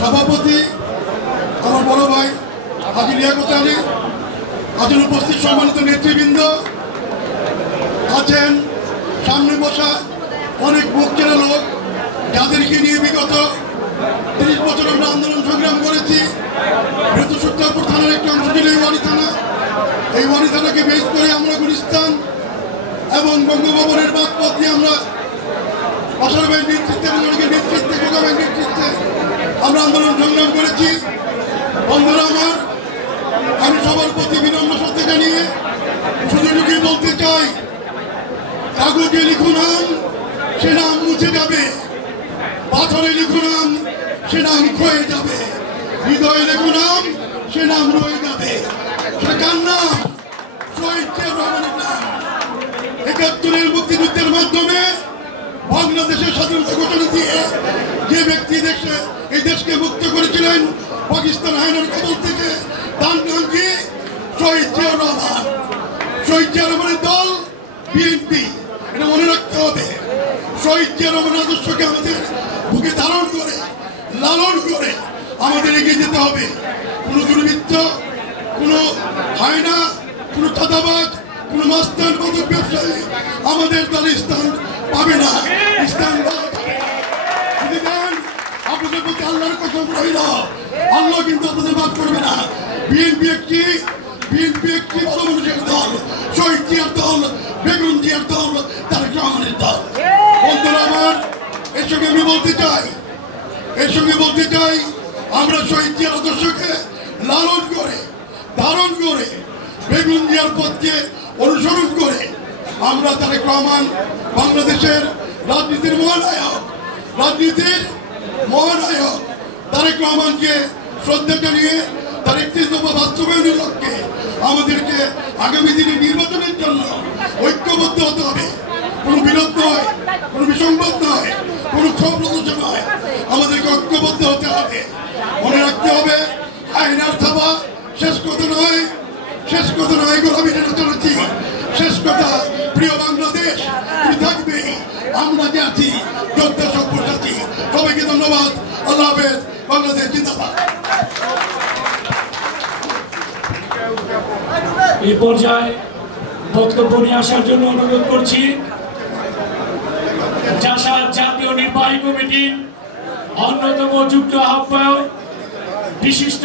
সভাপতি আমার বড় ভাই হাজী লিয়াকত আলী, আছেন উপস্থিত সম্মানিত নেতৃবৃন্দ, আছেন সামনে বসা অনেক মুখ চেনা লোক যাদেরকে নিয়ে বিগত 30 বছর আমরা আন্দোলন সংগ্রাম করেছি। বৃহত্তর সূত্রাপুর থানার একটি অংশ ছিল এই ওয়ারি থানা। এই ওয়ারি থানাকে বেস করে আমরা গুলিস্তান এবং বঙ্গভবনের বাগপথ দিয়ে আমরা আশার ভাইয়ের নেতৃত্বে এবং অনেকের নেতৃত্বে খোকা ভাইয়ের নেতৃত্বে আমরা আন্দোলন সংগ্রাম করেছি। বন্ধুরা আমার, আমি সবার প্রতি বিনম্র শ্রদ্ধা জানিয়ে শুধু বলতে চাই, কাগজে লিখুন নাম, সে নাম মুছে যাবে। পাথরে লিখুন নাম, সে নাম ক্ষয়ে যাবে। হৃদয়ে লিখুন নাম, সে নাম রয়ে যাবে। সে কার নাম? শহীদ জিয়া রহমানের নাম। ৭১-এর মুক্তিযুদ্ধের মাধ্যমে বাংলাদেশের স্বাধীনতা ঘোষণা দিয়ে যে ব্যক্তি এই দেশকে মুক্ত করেছিলেন পাকিস্তান হায়নার কবল থেকে, তার নাম কি? শহীদ জিয়া রহমান। শহীদ জিয়া রহমানের দল বিএনপি, এটা মনে রাখতে হবে। শহীদ জিয়া রহমানের আদর্শকে আমাদের বুকে ধারণ করে লালন করে আমাদের এগিয়ে যেতে হবে। কোনো দুর্বৃত্ত, কোনো হায়না, কোনো চাঁদাবাজ, কোনো মাস্তান মাদক ব্যবসায়ী আমাদের দলে স্থান পাবে না। স্থান যদি দেন, আপনাদের প্রতি আল্লাহর কসম রইল, আল্লাহ কিন্তু আপনাদের মাফ করবে না। বিএনপি একটি ভালো মানুষের দল, শহীদ জিয়ার দল, বেগম জিয়ার দল, তারেক রহমানের দল। বন্ধুরা আমার, এর সঙ্গে আমি বলতে চাই আমরা শহীদ জিয়ার আদর্শকে লালন করে ধারণ করে বেগম জিয়ার পথকে অনুসরণ করে আমরা তারেক রহমান, বাংলাদেশের রাজনীতির মহানায়ক তারেক রহমানকে শ্রদ্ধা জানিয়ে তার ৩১ দফা বাস্তবায়নের লক্ষ্যে আমাদেরকে আগামী দিনে নির্বাচনের জন্য ঐক্যবদ্ধ হতে হবে। কোনো বিরোধ নয়, কোনো বিসংবাদ নয়, কোনো ক্ষোভ প্রদর্শন নয়, আমাদেরকে ঐক্যবদ্ধ হতে হবে। মনে রাখতে হবে, আইনার থাবা শেষ কথা নয়, গোলামী চলেছি। শেষ কথা, প্রিয় বাংলাদেশ, তুমি থাকবে, আমরা যে আছি যোদ্ধা সভ্য আছি। সবাইকে ধন্যবাদ। আল্লাহ হাফেজ। বাংলাদেশ জিন্দাবাদ। এই পর্যায়ে বক্তব্য নিয়ে আসার জন্য অনুরোধ করছি জাসাদ জাতীয় নির্বাহী কমিটির অন্যতম যুগ্ম আহ্বায়ক বিশিষ্ট